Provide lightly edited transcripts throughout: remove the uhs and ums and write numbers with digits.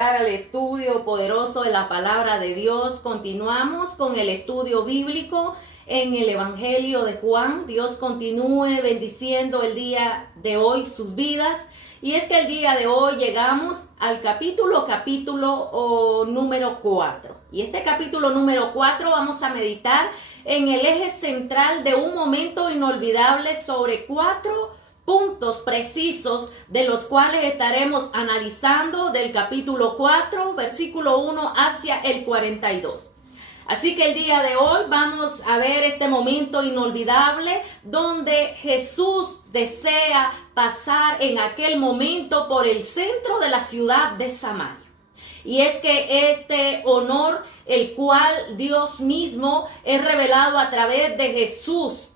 Al estudio poderoso de la palabra de Dios. Continuamos con el estudio bíblico en el Evangelio de Juan. Dios continúe bendiciendo el día de hoy sus vidas. Y es que el día de hoy llegamos al capítulo número 4. Y este capítulo número 4 vamos a meditar en el eje central de un momento inolvidable sobre 4 puntos precisos de los cuales estaremos analizando del capítulo 4, versículo 1 hacia el 42. Así que el día de hoy vamos a ver este momento inolvidable donde Jesús desea pasar en aquel momento por el centro de la ciudad de Samaria. Y es que este honor, el cual Dios mismo es revelado a través de Jesús,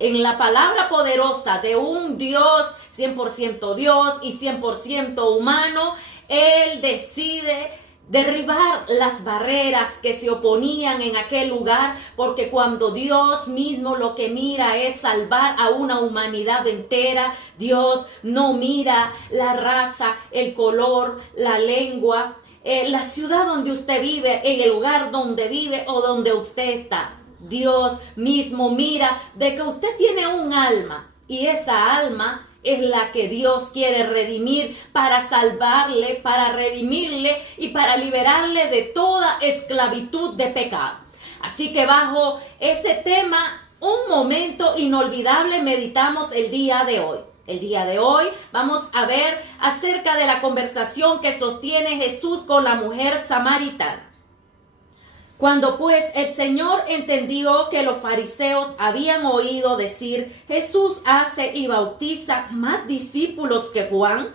en la palabra poderosa de un Dios, 100% Dios y 100% humano, Él decide derribar las barreras que se oponían en aquel lugar, porque cuando Dios mismo lo que mira es salvar a una humanidad entera, Dios no mira la raza, el color, la lengua, la ciudad donde usted vive, en el lugar donde vive o donde usted está. Dios mismo mira de que usted tiene un alma y esa alma es la que Dios quiere redimir para salvarle, para redimirle y para liberarle de toda esclavitud de pecado. Así que bajo ese tema, un momento inolvidable meditamos el día de hoy. El día de hoy vamos a ver acerca de la conversación que sostiene Jesús con la mujer samaritana. Cuando pues el Señor entendió que los fariseos habían oído decir, Jesús hace y bautiza más discípulos que Juan,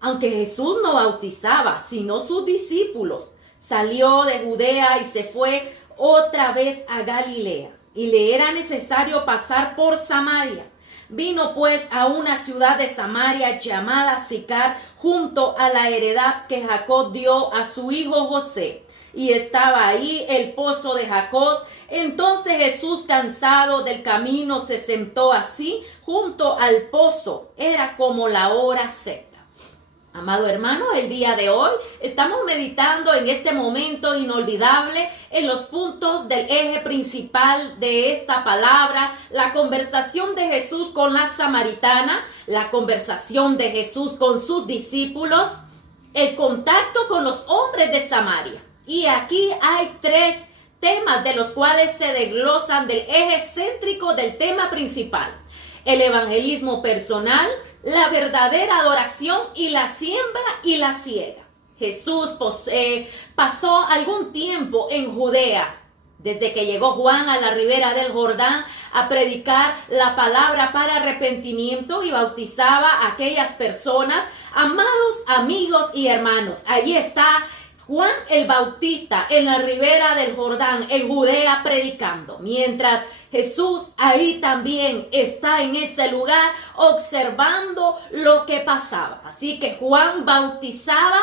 aunque Jesús no bautizaba, sino sus discípulos, salió de Judea y se fue otra vez a Galilea, y le era necesario pasar por Samaria. Vino pues a una ciudad de Samaria llamada Sicar, junto a la heredad que Jacob dio a su hijo José. Y estaba ahí el pozo de Jacob. Entonces Jesús, cansado del camino, se sentó así junto al pozo. Era como la hora sexta. Amado hermano, el día de hoy estamos meditando en este momento inolvidable en los puntos del eje principal de esta palabra, la conversación de Jesús con la samaritana, la conversación de Jesús con sus discípulos, el contacto con los hombres de Samaria. Y aquí hay 3 temas de los cuales se desglosan del eje céntrico del tema principal. El evangelismo personal, la verdadera adoración y la siembra y la siega. Jesús pasó algún tiempo en Judea, desde que llegó Juan a la ribera del Jordán a predicar la palabra para arrepentimiento y bautizaba a aquellas personas, amados amigos y hermanos. Allí está Juan el Bautista en la ribera del Jordán, en Judea, predicando. Mientras Jesús ahí también está en ese lugar observando lo que pasaba. Así que Juan bautizaba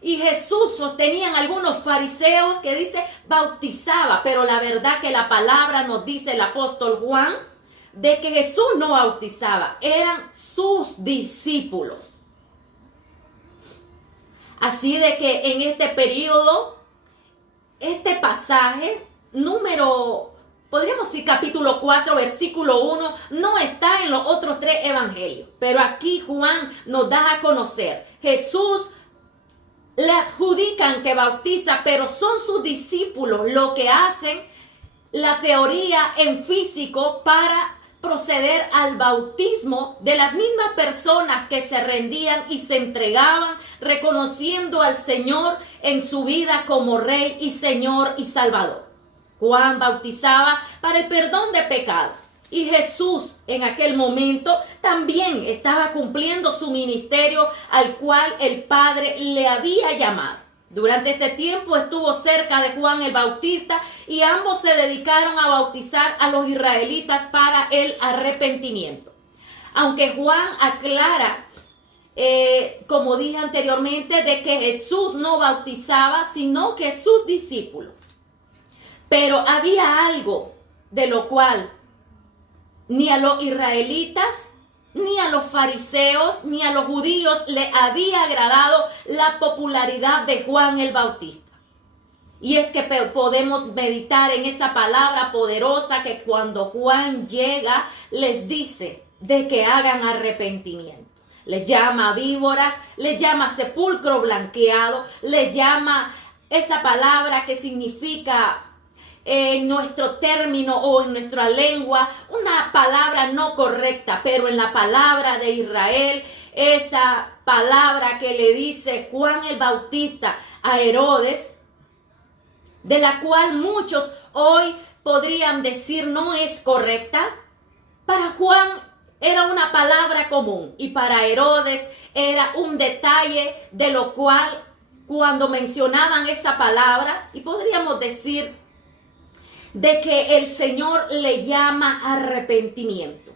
y Jesús, sostenían algunos fariseos que dice bautizaba. Pero la verdad que la palabra nos dice el apóstol Juan de que Jesús no bautizaba, eran sus discípulos. Así de que en este periodo, este pasaje, podríamos decir capítulo 4, versículo 1, no está en los otros 3 evangelios. Pero aquí Juan nos da a conocer, Jesús le adjudican que bautiza, pero son sus discípulos los que hacen la teoría en físico para proceder al bautismo de las mismas personas que se rendían y se entregaban, reconociendo al Señor en su vida como Rey y Señor y Salvador. Juan bautizaba para el perdón de pecados. Y Jesús en aquel momento también estaba cumpliendo su ministerio al cual el Padre le había llamado. Durante este tiempo estuvo cerca de Juan el Bautista y ambos se dedicaron a bautizar a los israelitas para el arrepentimiento. Aunque Juan aclara, como dije anteriormente, de que Jesús no bautizaba, sino que sus discípulos. Pero había algo de lo cual ni a los israelitas Ni a los fariseos ni a los judíos le había agradado la popularidad de Juan el Bautista. Y es que podemos meditar en esa palabra poderosa que cuando Juan llega les dice de que hagan arrepentimiento. Les llama víboras, les llama sepulcro blanqueado, les llama esa palabra que significa en nuestro término o en nuestra lengua una palabra no correcta, pero en la palabra de Israel, esa palabra que le dice Juan el Bautista a Herodes, de la cual muchos hoy podrían decir no es correcta, para Juan era una palabra común y para Herodes era un detalle de lo cual cuando mencionaban esa palabra, y podríamos decir de que el Señor le llama arrepentimiento.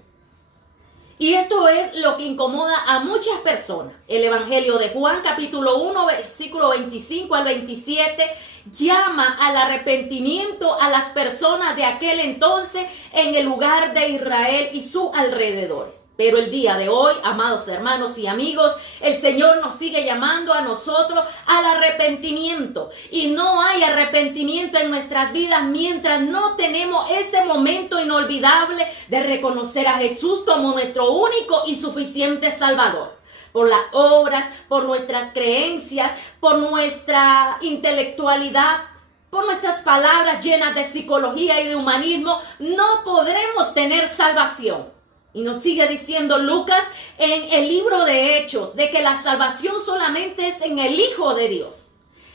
Y esto es lo que incomoda a muchas personas. El Evangelio de Juan, capítulo 1, versículo 25 al 27, llama al arrepentimiento a las personas de aquel entonces en el lugar de Israel y sus alrededores. Pero el día de hoy, amados hermanos y amigos, el Señor nos sigue llamando a nosotros al arrepentimiento. Y no hay arrepentimiento en nuestras vidas mientras no tenemos ese momento inolvidable de reconocer a Jesús como nuestro único y suficiente Salvador. Por las obras, por nuestras creencias, por nuestra intelectualidad, por nuestras palabras llenas de psicología y de humanismo, no podremos tener salvación. Y nos sigue diciendo Lucas en el libro de Hechos de que la salvación solamente es en el Hijo de Dios.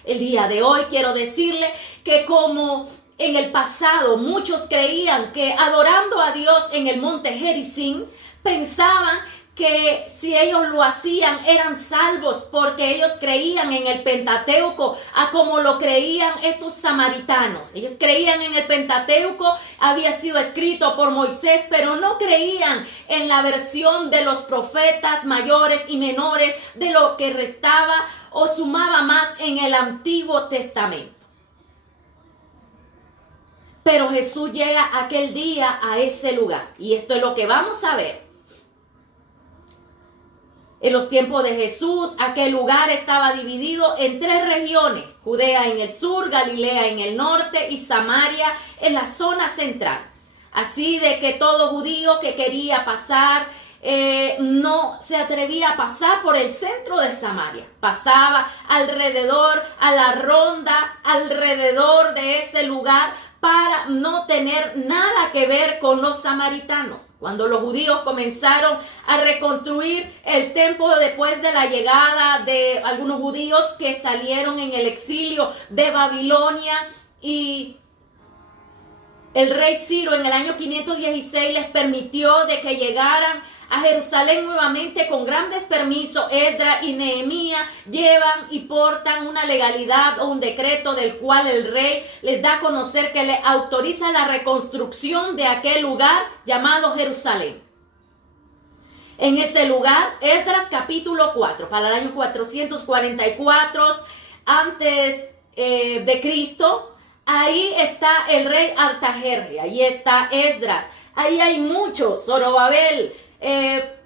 El día de hoy quiero decirle que como en el pasado muchos creían que adorando a Dios en el monte Gerizim, pensaban que si ellos lo hacían eran salvos porque ellos creían en el Pentateuco, a como lo creían estos samaritanos. Ellos creían en el Pentateuco, había sido escrito por Moisés, pero no creían en la versión de los profetas mayores y menores de lo que restaba o sumaba más en el Antiguo Testamento. Pero Jesús llega aquel día a ese lugar y esto es lo que vamos a ver. En los tiempos de Jesús, aquel lugar estaba dividido en 3 regiones: Judea en el sur, Galilea en el norte y Samaria en la zona central. Así de que todo judío que quería pasar no se atrevía a pasar por el centro de Samaria. Pasaba alrededor, a la ronda, alrededor de ese lugar para no tener nada que ver con los samaritanos. Cuando los judíos comenzaron a reconstruir el templo después de la llegada de algunos judíos que salieron en el exilio de Babilonia, y el rey Ciro en el año 516 les permitió de que llegaran a Jerusalén nuevamente con grandes permisos, Esdras y Nehemías llevan y portan una legalidad o un decreto del cual el rey les da a conocer que le autoriza la reconstrucción de aquel lugar llamado Jerusalén. En ese lugar, Esdras capítulo 4, para el año 444 antes de Cristo, ahí está el rey Artajerjes, ahí está Esdras, ahí hay muchos, Zorobabel,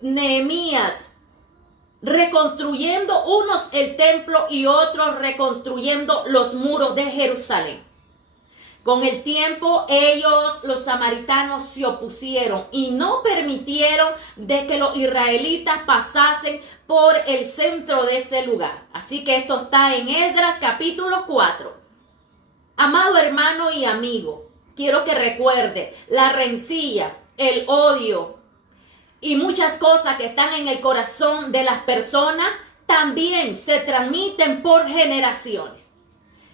Nehemías, reconstruyendo unos el templo y otros reconstruyendo los muros de Jerusalén. Con el tiempo ellos, los samaritanos, se opusieron y no permitieron de que los israelitas pasasen por el centro de ese lugar. Así que esto está en Esdras capítulo 4. Amado hermano y amigo, quiero que recuerde la rencilla, el odio y muchas cosas que están en el corazón de las personas también se transmiten por generaciones.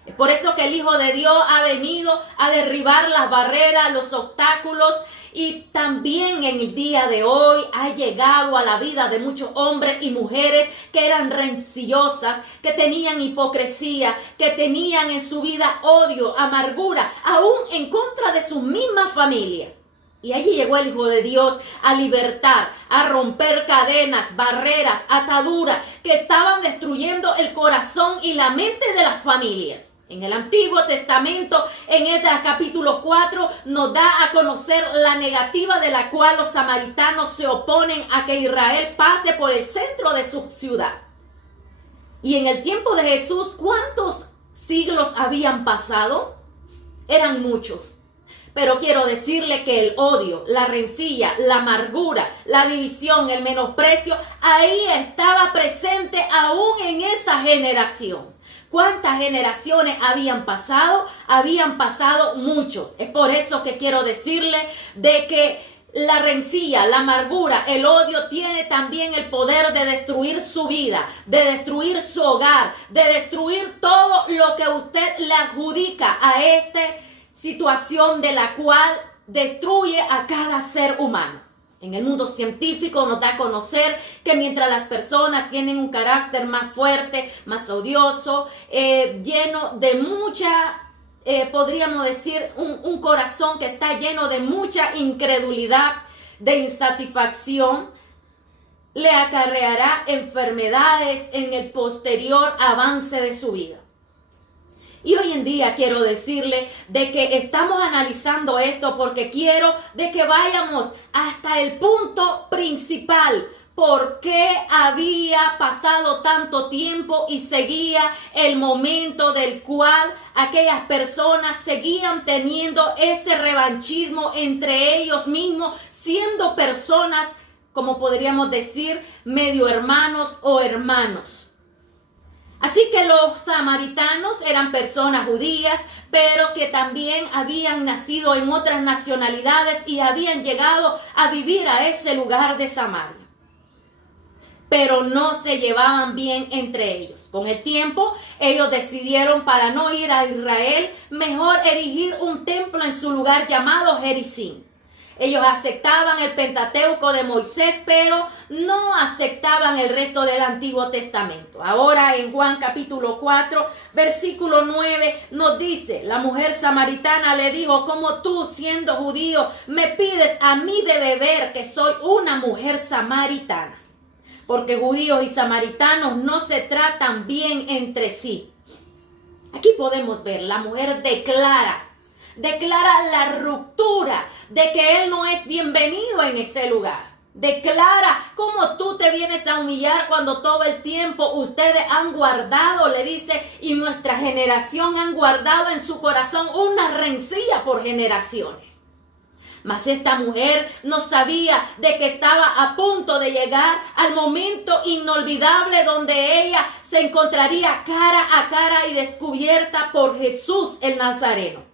Es por eso que el Hijo de Dios ha venido a derribar las barreras, los obstáculos, y también en el día de hoy ha llegado a la vida de muchos hombres y mujeres que eran rencillosas, que tenían hipocresía, que tenían en su vida odio, amargura, aún en contra de sus mismas familias. Y allí llegó el Hijo de Dios a libertar, a romper cadenas, barreras, ataduras que estaban destruyendo el corazón y la mente de las familias. En el Antiguo Testamento, en Esdras capítulo 4, nos da a conocer la negativa de la cual los samaritanos se oponen a que Israel pase por el centro de su ciudad. Y en el tiempo de Jesús, ¿cuántos siglos habían pasado? Eran muchos. Pero quiero decirle que el odio, la rencilla, la amargura, la división, el menosprecio, ahí estaba presente aún en esa generación. ¿Cuántas generaciones habían pasado? Habían pasado muchos. Es por eso que quiero decirle de que la rencilla, la amargura, el odio tiene también el poder de destruir su vida, de destruir su hogar, de destruir todo lo que usted le adjudica a esta situación de la cual destruye a cada ser humano. En el mundo científico nos da a conocer que mientras las personas tienen un carácter más fuerte, más odioso, lleno de mucha, podríamos decir, un corazón que está lleno de mucha incredulidad, de insatisfacción, le acarreará enfermedades en el posterior avance de su vida. Y hoy en día quiero decirle de que estamos analizando esto porque quiero de que vayamos hasta el punto principal. ¿Por qué había pasado tanto tiempo y seguía el momento del cual aquellas personas seguían teniendo ese revanchismo entre ellos mismos, siendo personas, como podríamos decir, medio hermanos o hermanos? Así que los samaritanos eran personas judías, pero que también habían nacido en otras nacionalidades y habían llegado a vivir a ese lugar de Samaria. Pero no se llevaban bien entre ellos. Con el tiempo, ellos decidieron, para no ir a Israel, mejor erigir un templo en su lugar llamado Gerizim. Ellos aceptaban el Pentateuco de Moisés, pero no aceptaban el resto del Antiguo Testamento. Ahora en Juan capítulo 4, versículo 9 nos dice, la mujer samaritana le dijo, ¿cómo tú, siendo judío, me pides a mí de beber, que soy una mujer samaritana? Porque judíos y samaritanos no se tratan bien entre sí. Aquí podemos ver, la mujer declara la ruptura de que él no es bienvenido en ese lugar. Declara cómo tú te vienes a humillar cuando todo el tiempo ustedes han guardado, le dice, y nuestra generación han guardado en su corazón una rencilla por generaciones. Mas esta mujer no sabía de que estaba a punto de llegar al momento inolvidable donde ella se encontraría cara a cara y descubierta por Jesús el Nazareno.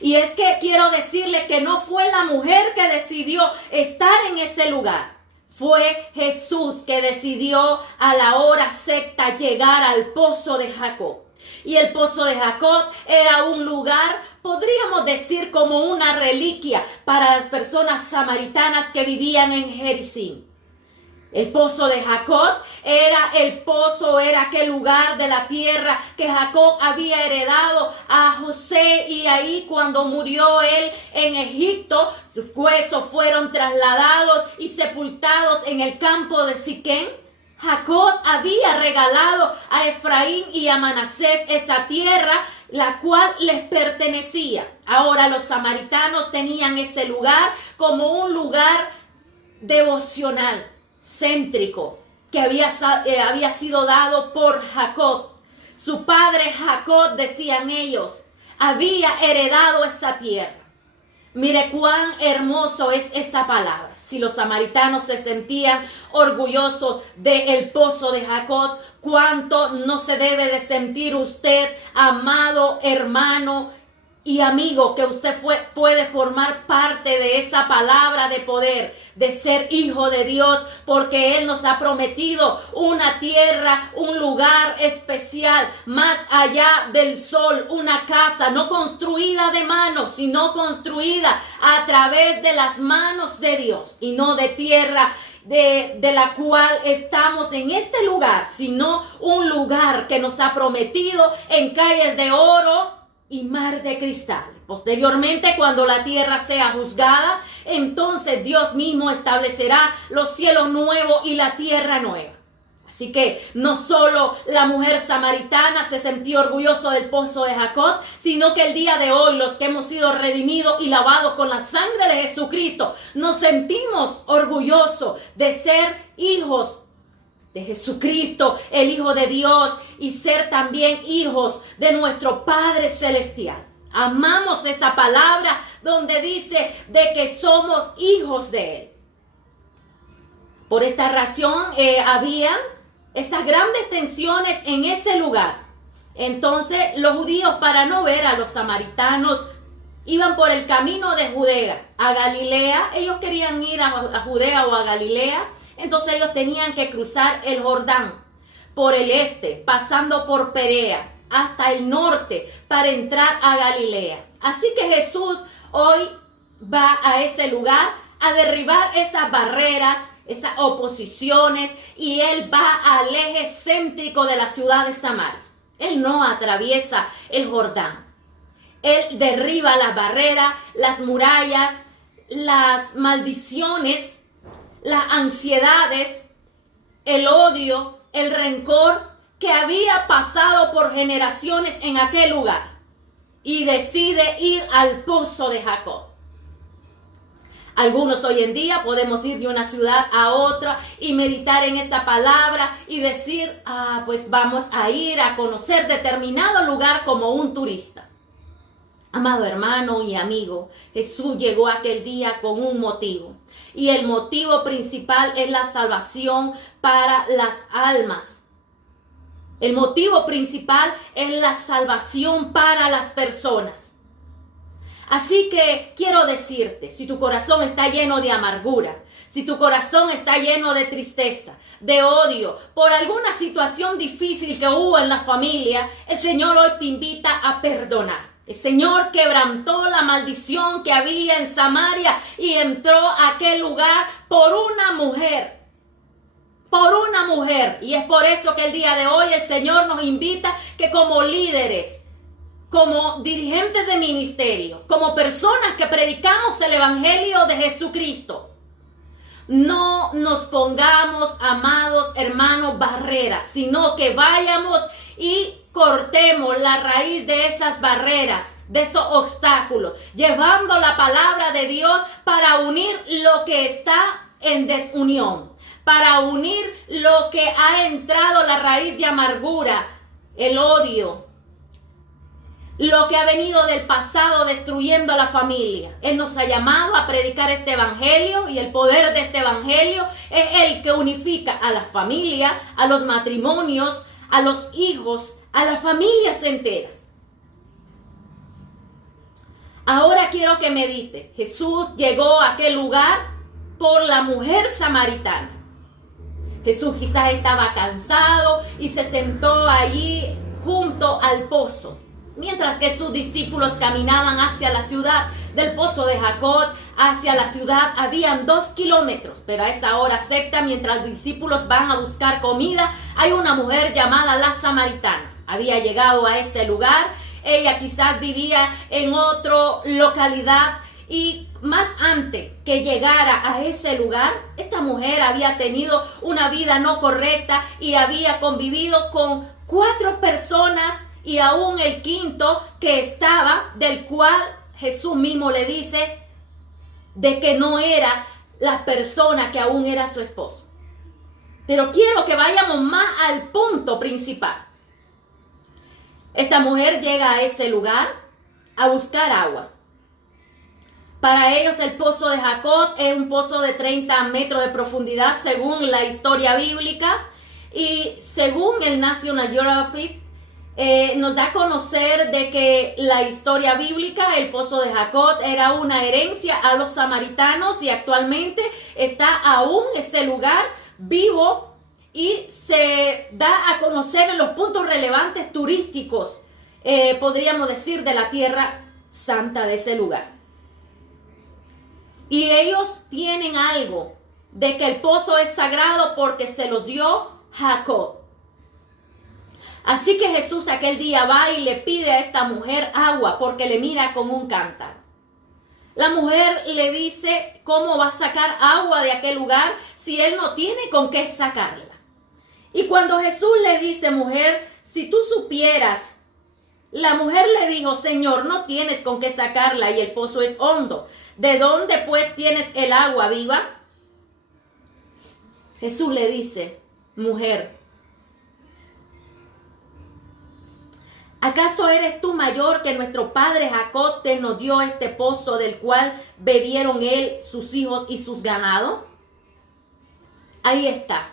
Y es que quiero decirle que no fue la mujer que decidió estar en ese lugar. Fue Jesús que decidió a la hora sexta llegar al pozo de Jacob. Y el pozo de Jacob era un lugar, podríamos decir, como una reliquia para las personas samaritanas que vivían en Gerizim. El pozo de Jacob era aquel lugar de la tierra que Jacob había heredado a José, y ahí cuando murió él en Egipto, sus huesos fueron trasladados y sepultados en el campo de Siquem. Jacob había regalado a Efraín y a Manasés esa tierra, la cual les pertenecía. Ahora los samaritanos tenían ese lugar como un lugar devocional, céntrico, que había sido dado por Jacob. Su padre Jacob, decían ellos, había heredado esa tierra. Mire cuán hermoso es esa palabra. Si los samaritanos se sentían orgullosos del pozo de Jacob, cuánto no se debe de sentir usted, amado hermano y amigo, que usted puede formar parte de esa palabra de poder, de ser hijo de Dios, porque Él nos ha prometido una tierra, un lugar especial, más allá del sol, una casa no construida de manos, sino construida a través de las manos de Dios, y no de tierra de la cual estamos en este lugar, sino un lugar que nos ha prometido en calles de oro y mar de cristal. Posteriormente, cuando la tierra sea juzgada, entonces Dios mismo establecerá los cielos nuevos y la tierra nueva. Así que no solo la mujer samaritana se sentía orgulloso del pozo de Jacob, sino que el día de hoy los que hemos sido redimidos y lavados con la sangre de Jesucristo, nos sentimos orgullosos de ser hijos de Jesucristo, el Hijo de Dios, y ser también hijos de nuestro Padre Celestial. Amamos esa palabra donde dice de que somos hijos de Él. Por esta razón habían esas grandes tensiones en ese lugar. Entonces los judíos, para no ver a los samaritanos, iban por el camino de Judea a Galilea. Ellos querían ir a Judea o a Galilea. Entonces ellos tenían que cruzar el Jordán por el este, pasando por Perea hasta el norte para entrar a Galilea. Así que Jesús hoy va a ese lugar a derribar esas barreras, esas oposiciones, y Él va al eje céntrico de la ciudad de Samaria. Él no atraviesa el Jordán. Él derriba las barreras, las murallas, las maldiciones, las ansiedades, el odio, el rencor que había pasado por generaciones en aquel lugar, y decide ir al pozo de Jacob. Algunos hoy en día podemos ir de una ciudad a otra y meditar en esa palabra y decir, pues vamos a ir a conocer determinado lugar como un turista. Amado hermano y amigo, Jesús llegó aquel día con un motivo. Y el motivo principal es la salvación para las almas. El motivo principal es la salvación para las personas. Así que quiero decirte, si tu corazón está lleno de amargura, si tu corazón está lleno de tristeza, de odio, por alguna situación difícil que hubo en la familia, el Señor hoy te invita a perdonar. El Señor quebrantó la maldición que había en Samaria y entró a aquel lugar por una mujer. Por una mujer. Y es por eso que el día de hoy el Señor nos invita que como líderes, como dirigentes de ministerio, como personas que predicamos el Evangelio de Jesucristo, no nos pongamos, amados hermanos, barreras, sino que vayamos y cortemos la raíz de esas barreras, de esos obstáculos, llevando la palabra de Dios para unir lo que está en desunión, para unir lo que ha entrado la raíz de amargura, el odio, lo que ha venido del pasado destruyendo la familia. Él nos ha llamado a predicar este evangelio, y el poder de este evangelio es el que unifica a la familia, a los matrimonios, a los hijos, a las familias enteras. Ahora quiero que medite. Jesús llegó a aquel lugar por la mujer samaritana. Jesús quizás estaba cansado y se sentó allí junto al pozo, mientras que sus discípulos caminaban hacia la ciudad. Del pozo de Jacob hacia la ciudad habían 2 kilómetros, pero a esa hora secta, mientras los discípulos van a buscar comida, hay una mujer llamada la samaritana. Había llegado a ese lugar, ella quizás vivía en otra localidad, y más antes que llegara a ese lugar, esta mujer había tenido una vida no correcta y había convivido con 4 personas, y aún el quinto que estaba, del cual Jesús mismo le dice de que no era la persona que aún era su esposo. Pero quiero que vayamos más al punto principal. Esta mujer llega a ese lugar a buscar agua. Para ellos el pozo de Jacob es un pozo de 30 metros de profundidad según la historia bíblica, y según el National Geographic nos da a conocer de que la historia bíblica, el pozo de Jacob era una herencia a los samaritanos, y actualmente está aún ese lugar vivo y se da a conocer en los puntos relevantes turísticos, podríamos decir, de la tierra santa de ese lugar. Y ellos tienen algo de que el pozo es sagrado porque se lo dio Jacob. Así que Jesús aquel día va y le pide a esta mujer agua porque le mira como un cántaro. La mujer le dice cómo va a sacar agua de aquel lugar si él no tiene con qué sacarla. Y cuando Jesús le dice, mujer, si tú supieras, la mujer le dijo, Señor, no tienes con qué sacarla y el pozo es hondo. ¿De dónde pues tienes el agua viva? Jesús le dice, mujer, ¿acaso eres tú mayor que nuestro padre Jacob te nos dio este pozo del cual bebieron él, sus hijos y sus ganados? Ahí está.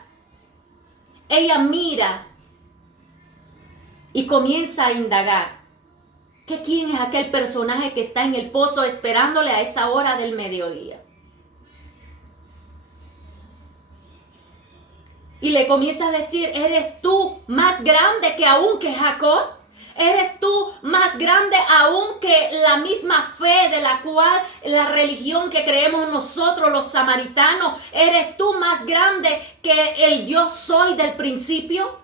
Ella mira y comienza a indagar. ¿Quién es aquel personaje que está en el pozo esperándole a esa hora del mediodía? Y le comienza a decir, ¿eres tú más grande que aún que Jacob? ¿Eres tú más grande aún que la misma fe de la cual la religión que creemos nosotros los samaritanos? ¿Eres tú más grande que el yo soy del principio?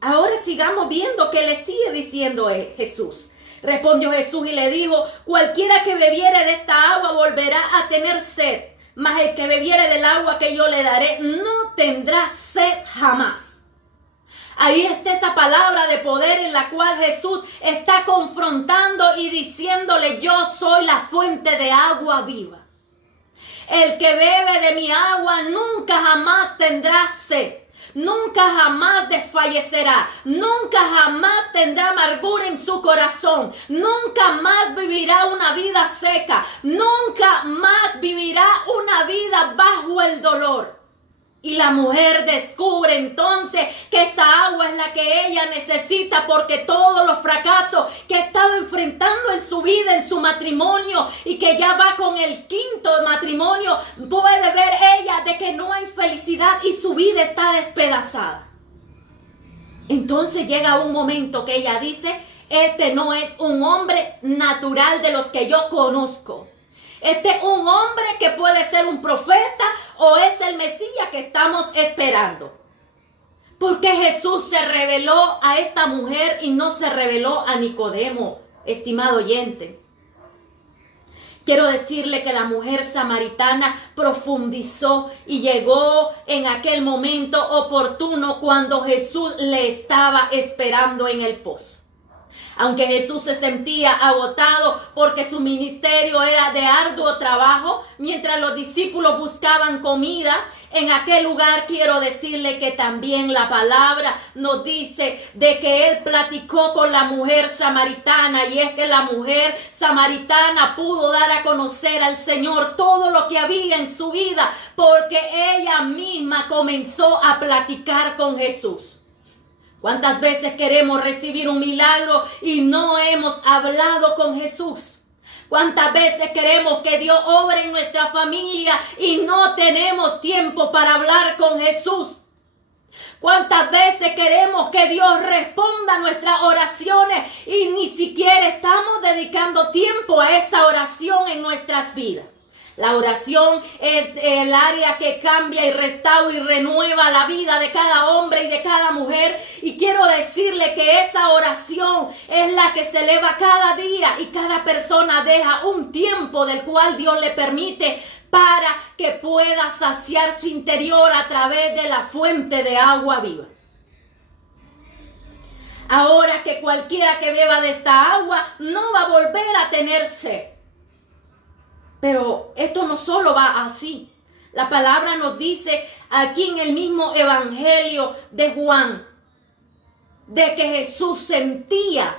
Ahora sigamos viendo que le sigue diciendo Jesús. Respondió Jesús y le dijo, cualquiera que bebiere de esta agua volverá a tener sed, mas el que bebiere del agua que yo le daré no tendrá sed jamás. Ahí está esa palabra de poder en la cual Jesús está confrontando y diciéndole, yo soy la fuente de agua viva. El que bebe de mi agua nunca jamás tendrá sed. Nunca jamás desfallecerá, nunca jamás tendrá amargura en su corazón, nunca más vivirá una vida seca, nunca más vivirá una vida bajo el dolor. Y la mujer descubre entonces que esa agua es la que ella necesita porque todos los fracasos que estaba enfrentando en su vida, en su matrimonio y que ya va con el quinto matrimonio, puede ver ella de que no hay felicidad y su vida está despedazada. Entonces llega un momento que ella dice, este no es un hombre natural de los que yo conozco. Este es un hombre que puede ser un profeta o es el Mesías que estamos esperando. Porque Jesús se reveló a esta mujer y no se reveló a Nicodemo, estimado oyente. Quiero decirle que la mujer samaritana profundizó y llegó en aquel momento oportuno cuando Jesús le estaba esperando en el pozo. Aunque Jesús se sentía agotado porque su ministerio era de arduo trabajo, mientras los discípulos buscaban comida, en aquel lugar quiero decirle que también la palabra nos dice de que él platicó con la mujer samaritana, y es que la mujer samaritana pudo dar a conocer al Señor todo lo que había en su vida porque ella misma comenzó a platicar con Jesús. ¿Cuántas veces queremos recibir un milagro y no hemos hablado con Jesús? ¿Cuántas veces queremos que Dios obre en nuestra familia y no tenemos tiempo para hablar con Jesús? ¿Cuántas veces queremos que Dios responda a nuestras oraciones y ni siquiera estamos dedicando tiempo a esa oración en nuestras vidas? La oración es el área que cambia y restaura y renueva la vida de cada hombre y de cada mujer. Y quiero decirle que esa oración es la que se eleva cada día y cada persona deja un tiempo del cual Dios le permite para que pueda saciar su interior a través de la fuente de agua viva. Ahora que cualquiera que beba de esta agua no va a volver a tener sed. Pero esto no solo va así. La palabra nos dice aquí en el mismo Evangelio de Juan de que Jesús sentía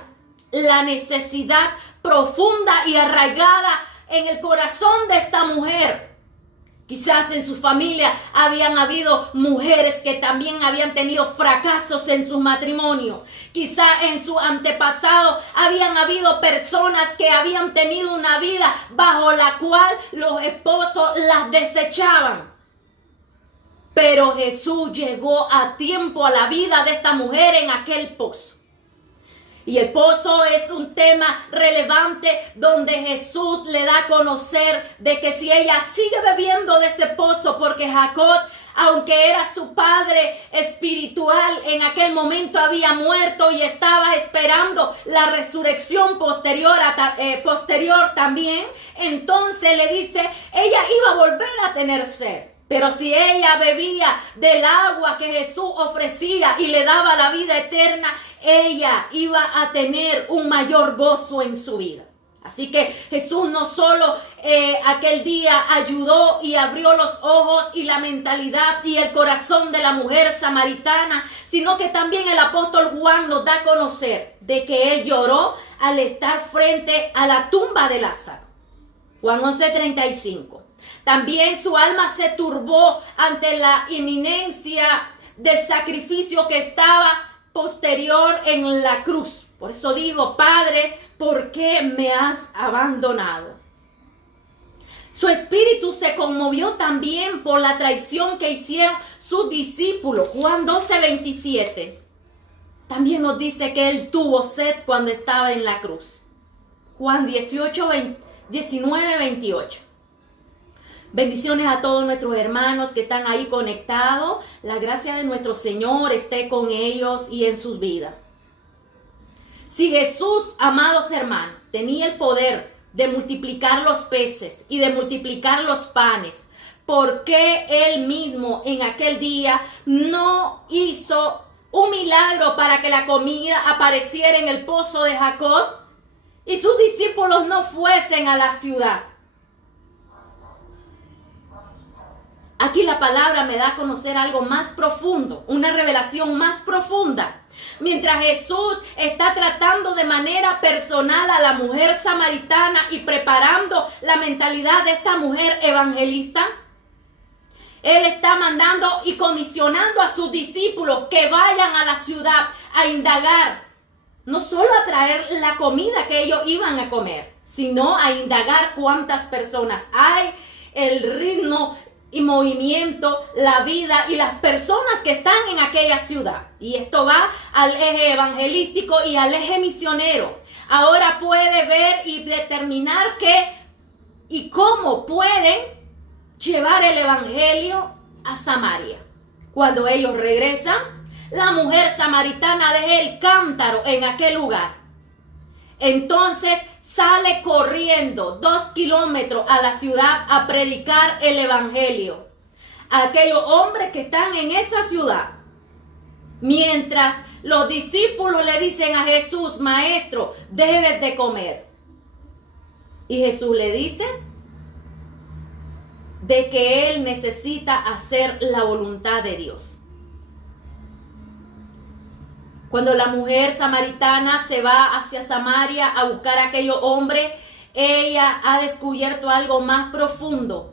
la necesidad profunda y arraigada en el corazón de esta mujer. Quizás en su familia habían habido mujeres que también habían tenido fracasos en sus matrimonios. Quizás en su antepasado habían habido personas que habían tenido una vida bajo la cual los esposos las desechaban. Pero Jesús llegó a tiempo a la vida de esta mujer en aquel pozo. Y el pozo es un tema relevante donde Jesús le da a conocer de que si ella sigue bebiendo de ese pozo, porque Jacob, aunque era su padre espiritual, en aquel momento había muerto y estaba esperando la resurrección posterior también, entonces le dice, ella iba a volver a tener sed. Pero si ella bebía del agua que Jesús ofrecía y le daba la vida eterna, ella iba a tener un mayor gozo en su vida. Así que Jesús no solo aquel día ayudó y abrió los ojos y la mentalidad y el corazón de la mujer samaritana, sino que también el apóstol Juan nos da a conocer de que él lloró al estar frente a la tumba de Lázaro. Juan 11:35. También su alma se turbó ante la inminencia del sacrificio que estaba posterior en la cruz. Por eso digo, Padre, ¿por qué me has abandonado? Su espíritu se conmovió también por la traición que hicieron sus discípulos. Juan 12:27. También nos dice que él tuvo sed cuando estaba en la cruz. Juan 19:28. Bendiciones a todos nuestros hermanos que están ahí conectados. La gracia de nuestro Señor esté con ellos y en sus vidas. Si Jesús, amados hermanos, tenía el poder de multiplicar los peces y de multiplicar los panes, ¿por qué él mismo en aquel día no hizo un milagro para que la comida apareciera en el pozo de Jacob y sus discípulos no fuesen a la ciudad? Aquí la palabra me da a conocer algo más profundo, una revelación más profunda. Mientras Jesús está tratando de manera personal a la mujer samaritana y preparando la mentalidad de esta mujer evangelista, Él está mandando y comisionando a sus discípulos que vayan a la ciudad a indagar, no solo a traer la comida que ellos iban a comer, sino a indagar cuántas personas hay, el ritmo y movimiento, la vida y las personas que están en aquella ciudad. Y esto va al eje evangelístico y al eje misionero. Ahora puede ver y determinar qué y cómo pueden llevar el evangelio a Samaria. Cuando ellos regresan, la mujer samaritana deja el cántaro en aquel lugar. Entonces sale corriendo 2 kilómetros a la ciudad a predicar el evangelio a aquellos hombres que están en esa ciudad. Mientras los discípulos le dicen a Jesús: Maestro, debes de comer. Y Jesús le dice de que él necesita hacer la voluntad de Dios. Cuando la mujer samaritana se va hacia Samaria a buscar a aquellos hombres, ella ha descubierto algo más profundo.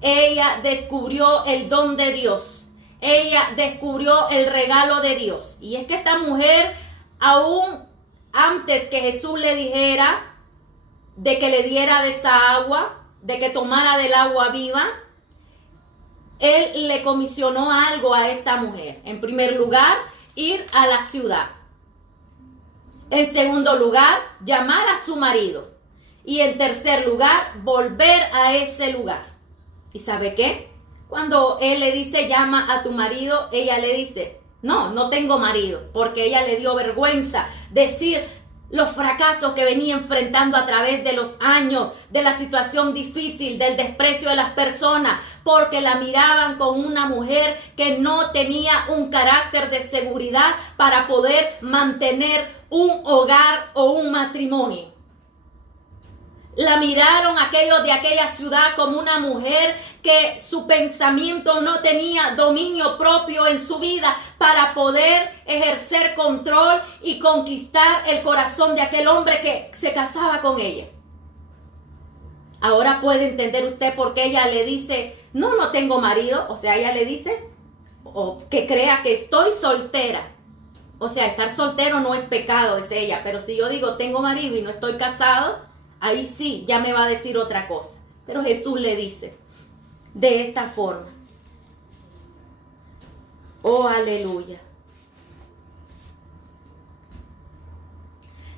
Ella descubrió el don de Dios. Ella descubrió el regalo de Dios. Y es que esta mujer, aún antes que Jesús le dijera de que le diera de esa agua, de que tomara del agua viva, Él le comisionó algo a esta mujer. En primer lugar, ir a la ciudad. En segundo lugar, llamar a su marido. Y en tercer lugar, volver a ese lugar. ¿Y sabe qué? Cuando él le dice: llama a tu marido, ella le dice: no tengo marido, porque ella le dio vergüenza decir los fracasos que venía enfrentando a través de los años, de la situación difícil, del desprecio de las personas, porque la miraban como una mujer que no tenía un carácter de seguridad para poder mantener un hogar o un matrimonio. La miraron aquellos de aquella ciudad como una mujer que su pensamiento no tenía dominio propio en su vida para poder ejercer control y conquistar el corazón de aquel hombre que se casaba con ella. Ahora puede entender usted por qué ella le dice: no tengo marido. O sea, ella le dice, o que crea que estoy soltera. O sea, estar soltero no es pecado, dice ella. Pero si yo digo tengo marido y no estoy casado, ahí sí, ya me va a decir otra cosa. Pero Jesús le dice de esta forma. Oh, aleluya.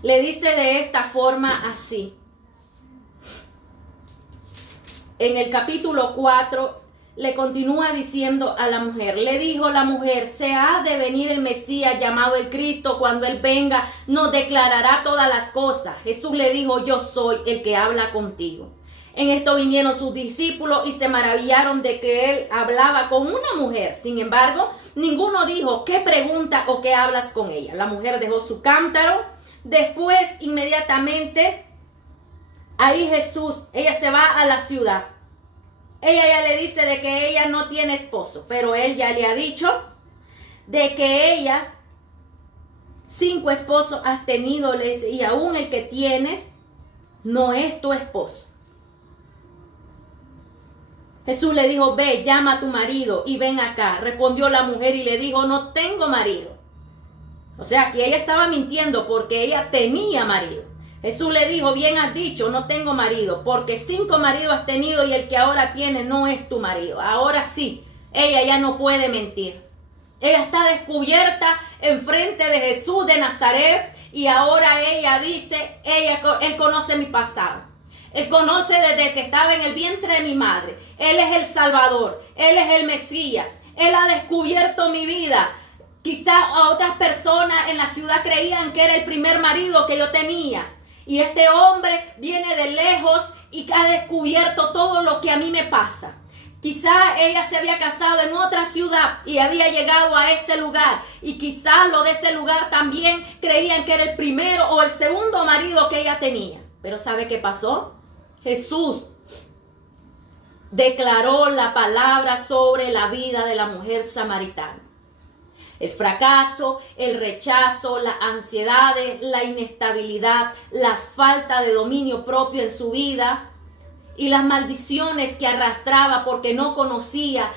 Le dice de esta forma así. En el capítulo 4 le continúa diciendo a la mujer. Le dijo la mujer: se ha de venir el Mesías llamado el Cristo. Cuando Él venga, nos declarará todas las cosas. Jesús le dijo: yo soy el que habla contigo. En esto vinieron sus discípulos y se maravillaron de que él hablaba con una mujer. Sin embargo, ninguno dijo, ¿qué pregunta o qué hablas con ella? La mujer dejó su cántaro. Después, inmediatamente, ahí Jesús, ella se va a la ciudad. Ella ya le dice de que ella no tiene esposo, pero él ya le ha dicho de que ella 5 esposos has tenido, y aún el que tienes no es tu esposo. Jesús le dijo, ve, llama a tu marido y ven acá. Respondió la mujer y le dijo, no tengo marido. O sea, que ella estaba mintiendo porque ella tenía marido. Jesús le dijo, bien has dicho, no tengo marido, porque 5 maridos has tenido y el que ahora tiene no es tu marido. Ahora sí, ella ya no puede mentir. Ella está descubierta enfrente de Jesús de Nazaret y ahora ella dice, él conoce mi pasado. Él conoce desde que estaba en el vientre de mi madre. Él es el Salvador. Él es el Mesías. Él ha descubierto mi vida. Quizá a otras personas en la ciudad creían que era el primer marido que yo tenía. Y este hombre viene de lejos y ha descubierto todo lo que a mí me pasa. Quizá ella se había casado en otra ciudad y había llegado a ese lugar. Y quizá lo de ese lugar también creían que era el primero o el segundo marido que ella tenía. Pero ¿sabe qué pasó? Jesús declaró la palabra sobre la vida de la mujer samaritana. El fracaso, el rechazo, las ansiedades, la inestabilidad, la falta de dominio propio en su vida y las maldiciones que arrastraba porque no conocía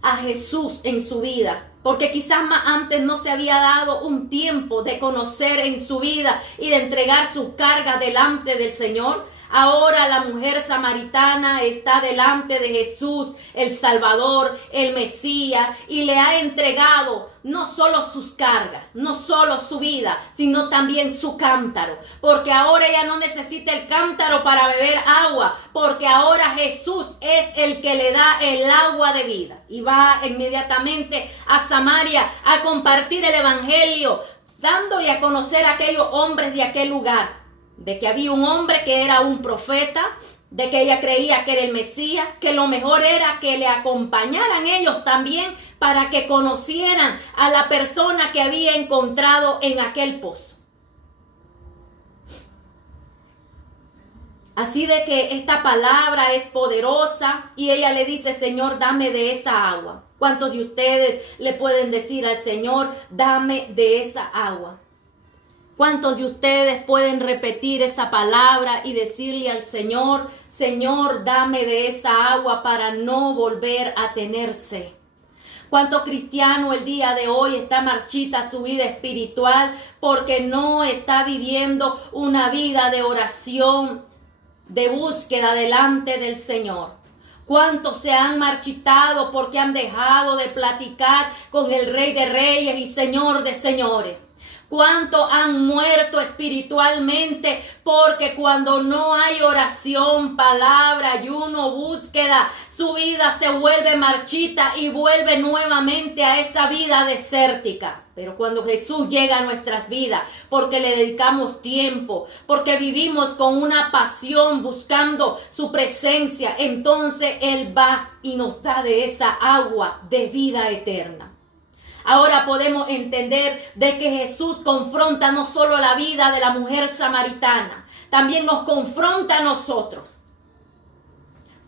a Jesús en su vida. Porque quizás más antes no se había dado un tiempo de conocer en su vida y de entregar sus cargas delante del Señor. Ahora la mujer samaritana está delante de Jesús, el Salvador, el Mesías, y le ha entregado no solo sus cargas, no solo su vida, sino también su cántaro. Porque ahora ella no necesita el cántaro para beber agua, porque ahora Jesús es el que le da el agua de vida. Y va inmediatamente a Samaria a compartir el evangelio, dándole a conocer a aquellos hombres de aquel lugar, de que había un hombre que era un profeta, de que ella creía que era el Mesías, que lo mejor era que le acompañaran ellos también para que conocieran a la persona que había encontrado en aquel pozo. Así de que esta palabra es poderosa y ella le dice, Señor, dame de esa agua. ¿Cuántos de ustedes le pueden decir al Señor, dame de esa agua? ¿Cuántos de ustedes pueden repetir esa palabra y decirle al Señor, Señor, dame de esa agua para no volver a tener sed? ¿Cuánto cristiano el día de hoy está marchita su vida espiritual porque no está viviendo una vida de oración, de búsqueda delante del Señor? ¿Cuántos se han marchitado porque han dejado de platicar con el Rey de Reyes y Señor de Señores? ¿Cuántos han muerto espiritualmente? Porque cuando no hay oración, palabra, ayuno, búsqueda, su vida se vuelve marchita y vuelve nuevamente a esa vida desértica. Pero cuando Jesús llega a nuestras vidas, porque le dedicamos tiempo, porque vivimos con una pasión buscando su presencia, entonces Él va y nos da de esa agua de vida eterna. Ahora podemos entender de que Jesús confronta no solo la vida de la mujer samaritana, también nos confronta a nosotros.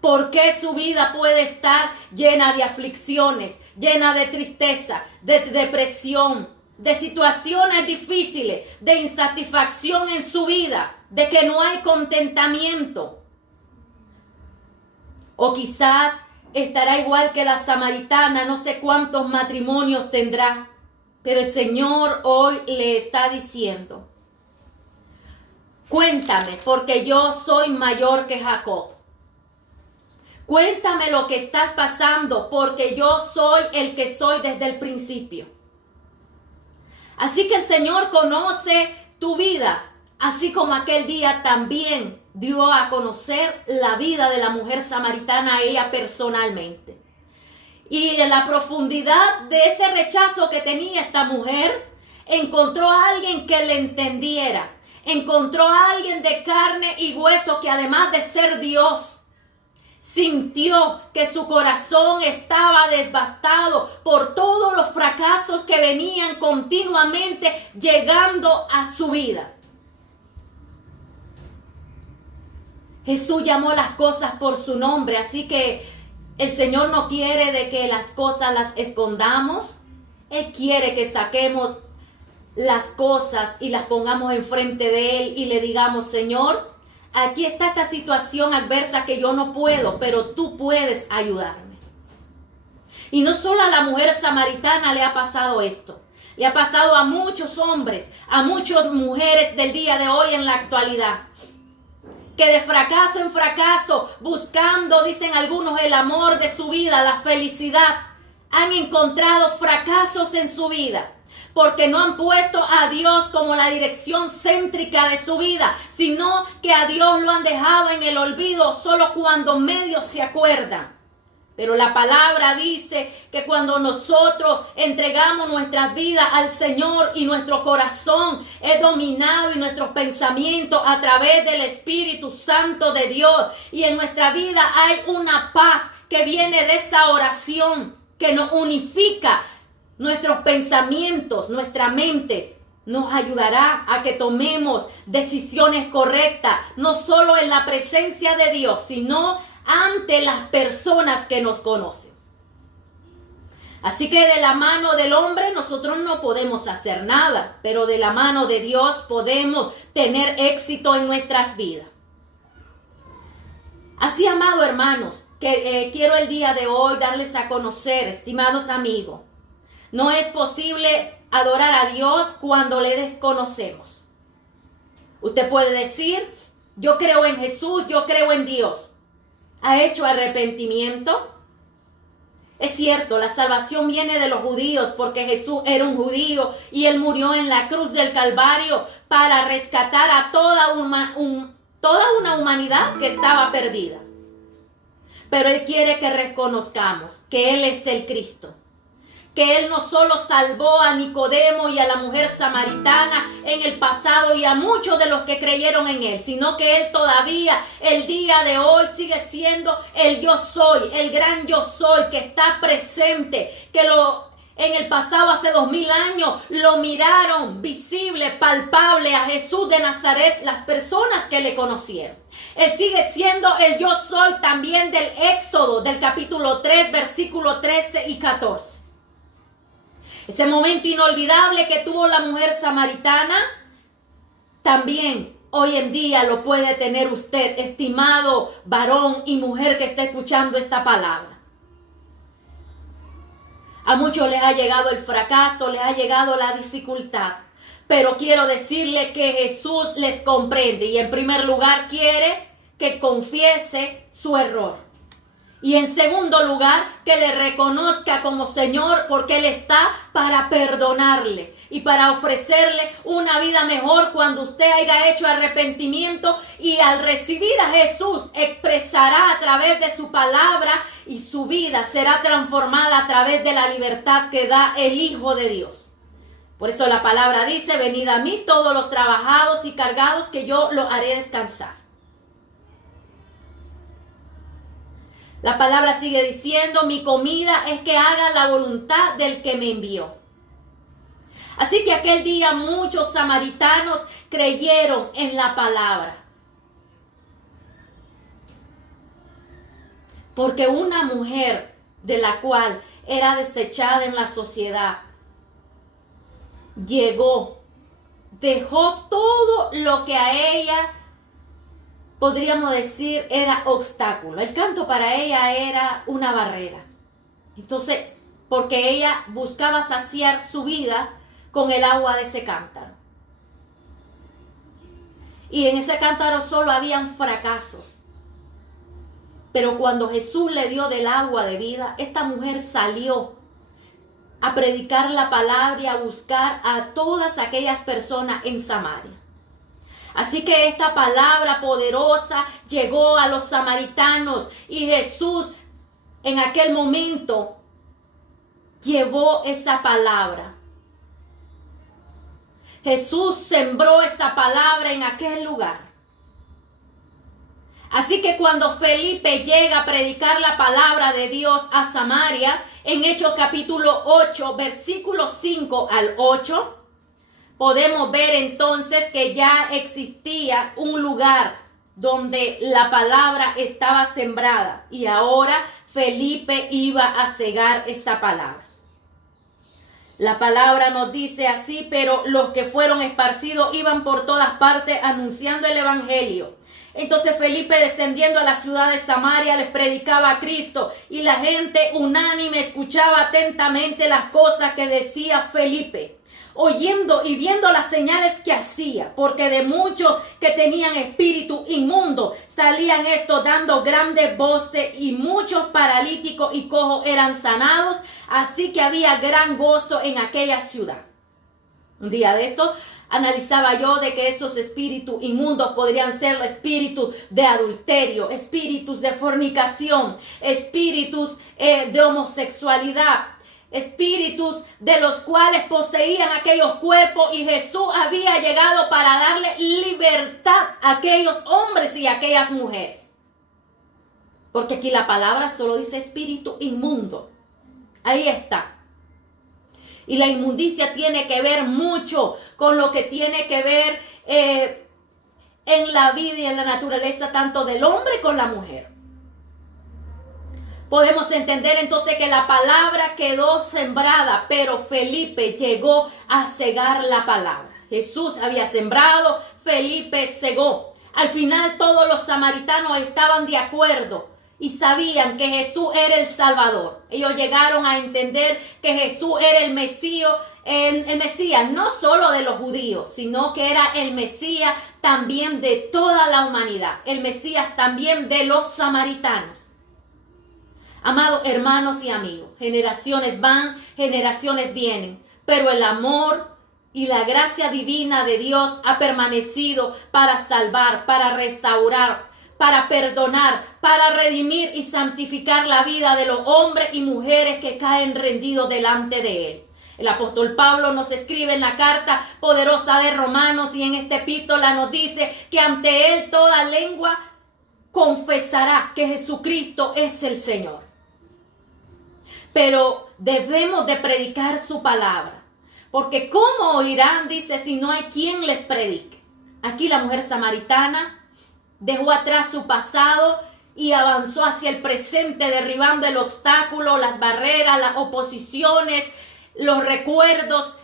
¿Por qué su vida puede estar llena de aflicciones, llena de tristeza, de depresión, de situaciones difíciles, de insatisfacción en su vida, de que no hay contentamiento? O quizás estará igual que la samaritana, no sé cuántos matrimonios tendrá, pero el Señor hoy le está diciendo, cuéntame, porque yo soy mayor que Jacob. Cuéntame lo que estás pasando, porque yo soy el que soy desde el principio. Así que el Señor conoce tu vida, así como aquel día también dio a conocer la vida de la mujer samaritana a ella personalmente. Y en la profundidad de ese rechazo que tenía esta mujer, encontró a alguien que le entendiera. encontró a alguien de carne y hueso que además de ser Dios, sintió que su corazón estaba devastado por todos los fracasos que venían continuamente llegando a su vida. Jesús llamó las cosas por su nombre, así que el Señor no quiere de que las cosas las escondamos. Él quiere que saquemos las cosas y las pongamos enfrente de Él y le digamos: Señor, aquí está esta situación adversa que yo no puedo, pero tú puedes ayudarme. Y no solo a la mujer samaritana le ha pasado esto, le ha pasado a muchos hombres, a muchas mujeres del día de hoy en la actualidad, que de fracaso en fracaso, buscando, dicen algunos, el amor de su vida, la felicidad, han encontrado fracasos en su vida, porque no han puesto a Dios como la dirección céntrica de su vida, sino que a Dios lo han dejado en el olvido solo cuando medio se acuerdan. Pero la palabra dice que cuando nosotros entregamos nuestras vidas al Señor y nuestro corazón es dominado y nuestros pensamientos a través del Espíritu Santo de Dios, y en nuestra vida hay una paz que viene de esa oración que nos unifica nuestros pensamientos, nuestra mente, nos ayudará a que tomemos decisiones correctas, no solo en la presencia de Dios, sino ante las personas que nos conocen. Así que de la mano del hombre nosotros no podemos hacer nada, pero de la mano de Dios podemos tener éxito en nuestras vidas. Así, amados hermanos, que quiero el día de hoy darles a conocer, estimados amigos, no es posible adorar a Dios cuando le desconocemos. Usted puede decir: yo creo en Jesús, yo creo en Dios. ¿Ha hecho arrepentimiento? Es cierto, la salvación viene de los judíos porque Jesús era un judío y Él murió en la cruz del Calvario para rescatar a toda una humanidad que estaba perdida. Pero Él quiere que reconozcamos que Él es el Cristo, que Él no solo salvó a Nicodemo y a la mujer samaritana en el pasado y a muchos de los que creyeron en Él, sino que Él todavía el día de hoy sigue siendo el yo soy, el gran yo soy que está presente, que en el pasado, hace 2000 años, lo miraron visible, palpable a Jesús de Nazaret, las personas que le conocieron. Él sigue siendo el yo soy también del Éxodo, del capítulo 3, versículo 13 y 14. Ese momento inolvidable que tuvo la mujer samaritana, también hoy en día lo puede tener usted, estimado varón y mujer que está escuchando esta palabra. A muchos les ha llegado el fracaso, les ha llegado la dificultad, pero quiero decirle que Jesús les comprende y en primer lugar quiere que confiese su error. Y en segundo lugar, que le reconozca como Señor, porque Él está para perdonarle y para ofrecerle una vida mejor cuando usted haya hecho arrepentimiento, y al recibir a Jesús expresará a través de su palabra y su vida será transformada a través de la libertad que da el Hijo de Dios. Por eso la palabra dice: venid a mí todos los trabajados y cargados, que yo los haré descansar. La palabra sigue diciendo: mi comida es que haga la voluntad del que me envió. Así que aquel día muchos samaritanos creyeron en la palabra. Porque una mujer de la cual era desechada en la sociedad, llegó, dejó todo lo que a ella, podríamos decir, era obstáculo. El canto para ella era una barrera. Entonces, porque ella buscaba saciar su vida con el agua de ese cántaro. Y en ese cántaro solo habían fracasos. Pero cuando Jesús le dio del agua de vida, esta mujer salió a predicar la palabra y a buscar a todas aquellas personas en Samaria. Así que esta palabra poderosa llegó a los samaritanos y Jesús en aquel momento llevó esa palabra. Jesús sembró esa palabra en aquel lugar. Así que cuando Felipe llega a predicar la palabra de Dios a Samaria, en Hechos capítulo 8, versículos 5 al 8, podemos ver entonces que ya existía un lugar donde la palabra estaba sembrada y ahora Felipe iba a cegar esa palabra. La palabra nos dice así: pero los que fueron esparcidos iban por todas partes anunciando el evangelio. Entonces Felipe, descendiendo a la ciudad de Samaria, les predicaba a Cristo y la gente unánime escuchaba atentamente las cosas que decía Felipe, oyendo y viendo las señales que hacía, porque de muchos que tenían espíritu inmundo salían estos dando grandes voces, y muchos paralíticos y cojos eran sanados, así que había gran gozo en aquella ciudad. Un día de esto analizaba yo de que esos espíritus inmundos podrían ser los espíritus de adulterio, espíritus de fornicación, espíritus de homosexualidad, espíritus de los cuales poseían aquellos cuerpos, y Jesús había llegado para darle libertad a aquellos hombres y a aquellas mujeres. Porque aquí la palabra solo dice espíritu inmundo. Ahí está. Y la inmundicia tiene que ver mucho con lo que tiene que ver en la vida y en la naturaleza tanto del hombre con la mujer. Podemos entender entonces que la palabra quedó sembrada, pero Felipe llegó a cegar la palabra. Jesús había sembrado, Felipe cegó. Al final todos los samaritanos estaban de acuerdo y sabían que Jesús era el Salvador. Ellos llegaron a entender que Jesús era el Mesías no solo de los judíos, sino que era el Mesías también de toda la humanidad, el Mesías también de los samaritanos. Amados hermanos y amigos, generaciones van, generaciones vienen, pero el amor y la gracia divina de Dios ha permanecido para salvar, para restaurar, para perdonar, para redimir y santificar la vida de los hombres y mujeres que caen rendidos delante de Él. El apóstol Pablo nos escribe en la carta poderosa de Romanos, y en esta epístola nos dice que ante Él toda lengua confesará que Jesucristo es el Señor. Pero debemos de predicar su palabra, porque ¿cómo oirán? Dice, si no hay quien les predique. Aquí la mujer samaritana dejó atrás su pasado y avanzó hacia el presente, derribando el obstáculo, las barreras, las oposiciones, los recuerdos.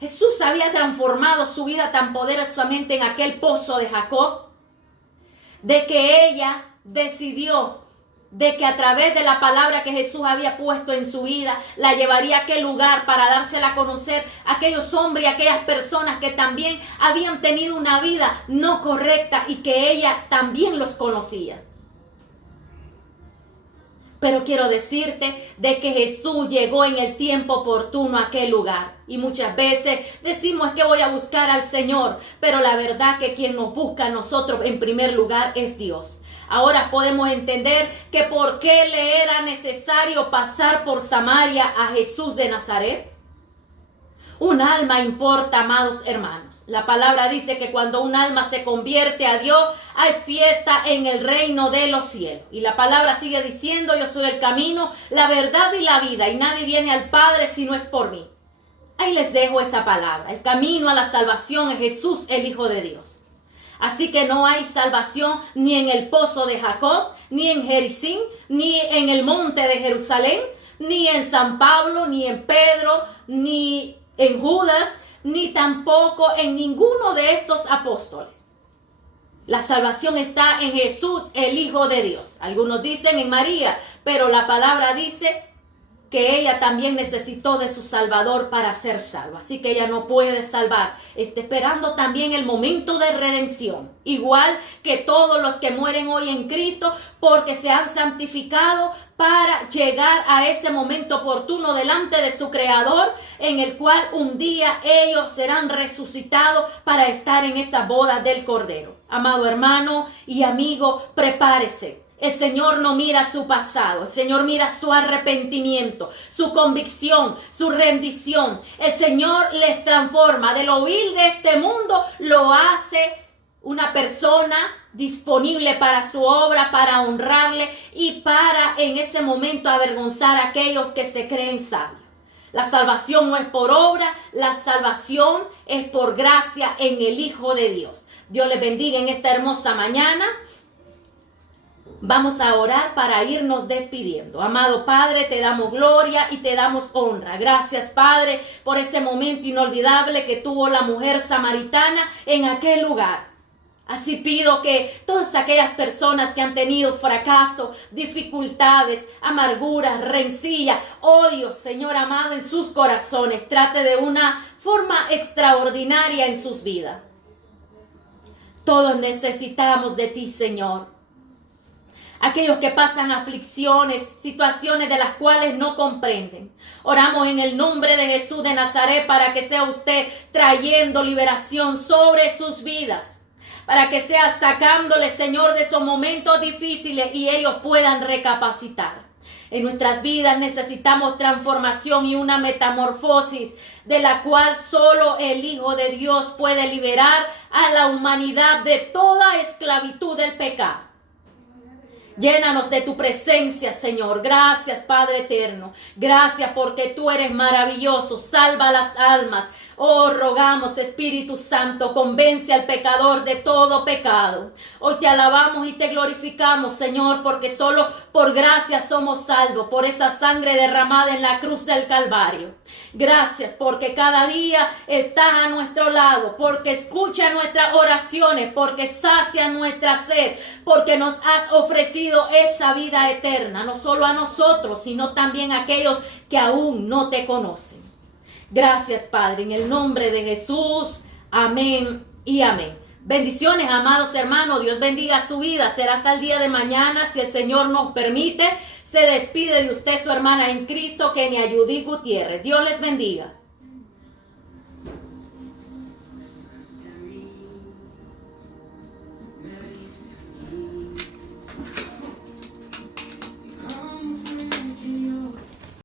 Jesús había transformado su vida tan poderosamente en aquel pozo de Jacob, de que ella decidió de que a través de la palabra que Jesús había puesto en su vida, la llevaría a aquel lugar para dársela a conocer a aquellos hombres y a aquellas personas que también habían tenido una vida no correcta y que ella también los conocía. Pero quiero decirte de que Jesús llegó en el tiempo oportuno a aquel lugar. Y muchas veces decimos que voy a buscar al Señor, pero la verdad que quien nos busca a nosotros en primer lugar es Dios. Ahora podemos entender que por qué le era necesario pasar por Samaria a Jesús de Nazaret. Un alma importa, amados hermanos. La palabra dice que cuando un alma se convierte a Dios, hay fiesta en el reino de los cielos. Y la palabra sigue diciendo, yo soy el camino, la verdad y la vida, y nadie viene al Padre si no es por mí. Ahí les dejo esa palabra. El camino a la salvación es Jesús, el Hijo de Dios. Así que no hay salvación ni en el pozo de Jacob, ni en Jericín, ni en el monte de Jerusalén, ni en San Pablo, ni en Pedro, ni en Judas, ni tampoco en ninguno de estos apóstoles. La salvación está en Jesús, el Hijo de Dios. Algunos dicen en María, pero la palabra dice que ella también necesitó de su Salvador para ser salva. Así que ella no puede salvar. Está esperando también el momento de redención. Igual que todos los que mueren hoy en Cristo, porque se han santificado para llegar a ese momento oportuno delante de su Creador, en el cual un día ellos serán resucitados para estar en esa boda del Cordero. Amado hermano y amigo, prepárese. El Señor no mira su pasado, el Señor mira su arrepentimiento, su convicción, su rendición. El Señor les transforma de lo vil de este mundo, lo hace una persona disponible para su obra, para honrarle y para en ese momento avergonzar a aquellos que se creen sabios. La salvación no es por obra, la salvación es por gracia en el Hijo de Dios. Dios les bendiga en esta hermosa mañana. Vamos a orar para irnos despidiendo. Amado Padre, te damos gloria y te damos honra. Gracias, Padre, por ese momento inolvidable que tuvo la mujer samaritana en aquel lugar. Así pido que todas aquellas personas que han tenido fracaso, dificultades, amarguras, rencilla, odio, Señor amado, en sus corazones, trate de una forma extraordinaria en sus vidas. Todos necesitamos de ti, Señor. Aquellos que pasan aflicciones, situaciones de las cuales no comprenden. Oramos en el nombre de Jesús de Nazaret para que sea usted trayendo liberación sobre sus vidas. Para que sea sacándole, Señor, de esos momentos difíciles y ellos puedan recapacitar. En nuestras vidas necesitamos transformación y una metamorfosis de la cual solo el Hijo de Dios puede liberar a la humanidad de toda esclavitud del pecado. Llénanos de tu presencia, Señor. Gracias, Padre eterno. Gracias porque tú eres maravilloso. Salva las almas. Oh, rogamos, Espíritu Santo, convence al pecador de todo pecado. Hoy te alabamos y te glorificamos, Señor, porque solo por gracia somos salvos, por esa sangre derramada en la cruz del Calvario. Gracias porque cada día estás a nuestro lado, porque escucha nuestras oraciones, porque sacia nuestra sed, porque nos has ofrecido esa vida eterna, no solo a nosotros, sino también a aquellos que aún no te conocen. Gracias, Padre, en el nombre de Jesús. Amén y amén. Bendiciones, amados hermanos. Dios bendiga su vida. Será hasta el día de mañana, si el Señor nos permite. Se despide de usted su hermana en Cristo, Kenia Judy Gutiérrez. Dios les bendiga.